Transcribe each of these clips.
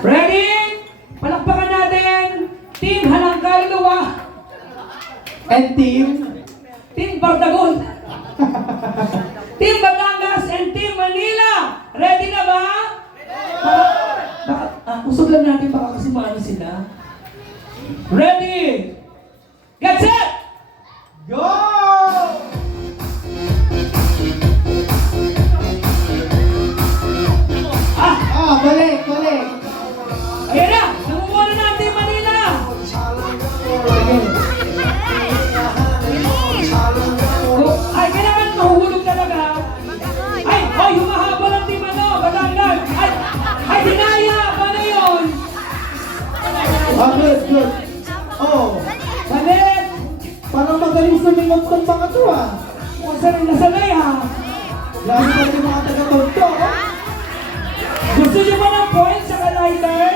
Ready? Palakpakan natin. Team Halangkal Luwa. And team? Team Bardagon. Team Batangas and Team Manila. Ready na ba? Usog lang natin baka kasi maano sila. Ready? Get set! Go! Balik! Ayan na! Namumuna na ang Team Manila! Ay, kailangan mahuhulog talaga. Ay, humahabol ang Team Batangas. Ay, dinaya! Paano yun? Good. Oh, Balik! parang magaling sumingot ng mga to ah. Kung saan nasanay ha? Lalo pa yung mga taga-tonto. Gusto niyo ba ng points sa lighter?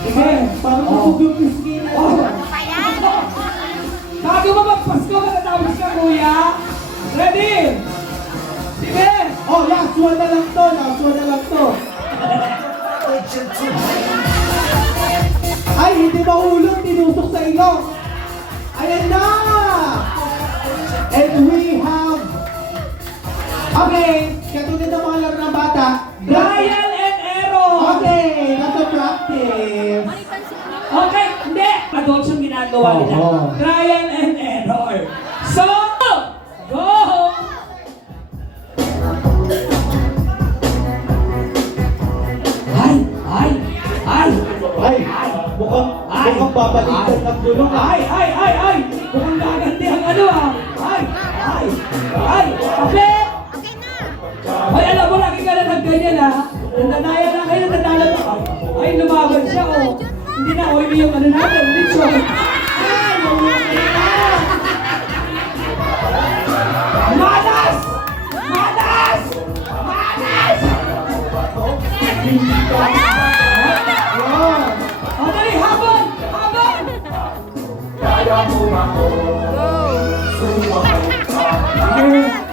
Sige. Parang usog yung pisngi na Oh. yun. Bago ba magpasko matatapos ka, kuya? Ready? Sige! Oh, last one na lang to. Ay, hindi mahulog, tinusok sa ilong. Ayan na! And we have... Okay, katulad ng mga laro ng bata. Brian and Aaron! Okay, nasa practice. Okay, hindi! Adults yung ginagawa nila. Oh. Brian and Aaron. So, go! Ay, mukhang babalikan ng gulong ah. Ay! Mukhang gaganti ang ano ah! Ay! Kape! Ay, alam mo, lagi ka na nag-ganyan ha? Nandanaya na kayo, nadala mo. Ay, lumaban siya oh. Hindi na oily yung ano natin, lechon. Ay! Manas! O, dali, habon! Kaya mo ako. Sige.